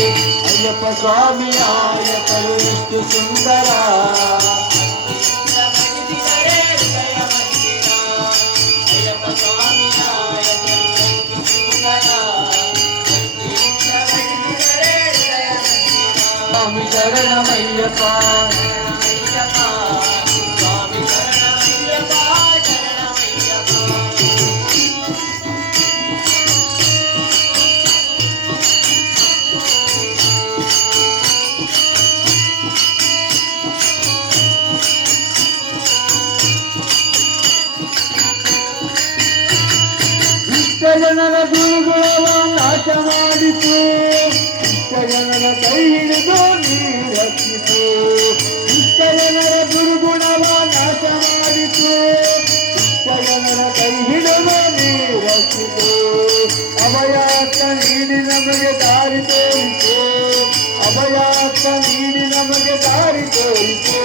ಅಯ್ಯಪ್ಪ ಸ್ವಾಮಿ ಆಯಕರು ಎಷ್ಟು ಸುಂದರ. ಅಯ್ಯಪ್ಪ ಸ್ವಾಮಿ ಆಯಕರು ಎಷ್ಟು ಸುಂದರ. ಸ್ವಾಮಿ ಶರಣಮಯ್ಯಪ್ಪ ಸ್ವಾಮಿ ಶರಣಮಯ್ಯಪ್ಪ ಶರಣಮಯ್ಯಪ್ಪ. ಜನರ ಗುರುಗುಳವ ನಾಶ ಮಾಡಿತು, ಜನರ ಕೈ ಹಿಡಿದು ನೀರಕ್ಕಿತು. ಜನರ ಗುರುಗುಣವ ನಾಶ ಮಾಡಿತು, ಜನರ ಕೈ ಹಿಡಿದು ನೀರಕ್ಕಿತು. ಅಭಯಾಸ್ತ ನೀಡಿ ನಮಗೆ ದಾರಿ ತೋರಿತು, ಅಭಯಾಸ್ತ ನೀಡಿ ನಮಗೆ ದಾರಿ ತೋರಿತು.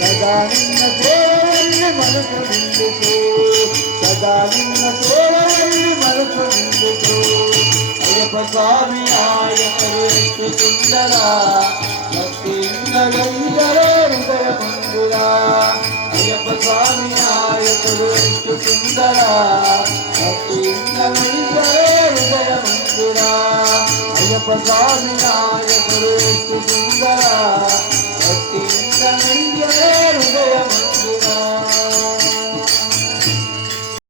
ಸದಾ ನಿನ್ನ ಸೇವೆಯಲ್ಲಿ ಮನಸ್ಸು ನಿಂದಿತು, ಸದಾ ನಿನ್ನ ಸೇವೆಯಲ್ಲಿ ಮನಸ್ಸು ನಿಂದಿತು. ಅಯ್ಯಪ್ಪ ಸ್ವಾಮಿ ಆಯಕರು ಎಷ್ಟು ಸುಂದರ, ಭಕ್ತಿಯಿಂದ ಗೈದರೆ ಹೃದಯ ಮಂದಿರ. ಅಯ್ಯಪ್ಪ ಸ್ವಾಮಿ ಆಯಕರು ಎಷ್ಟು ಸುಂದರ, ಭಕ್ತಿಯಿಂದ ಗೈದರೆ ಹೃದಯ ಮಂದಿರ. ಅಯ್ಯಪ್ಪ ಸ್ವಾಮಿ ಆಯಕರು ಎಷ್ಟು ಸುಂದರ.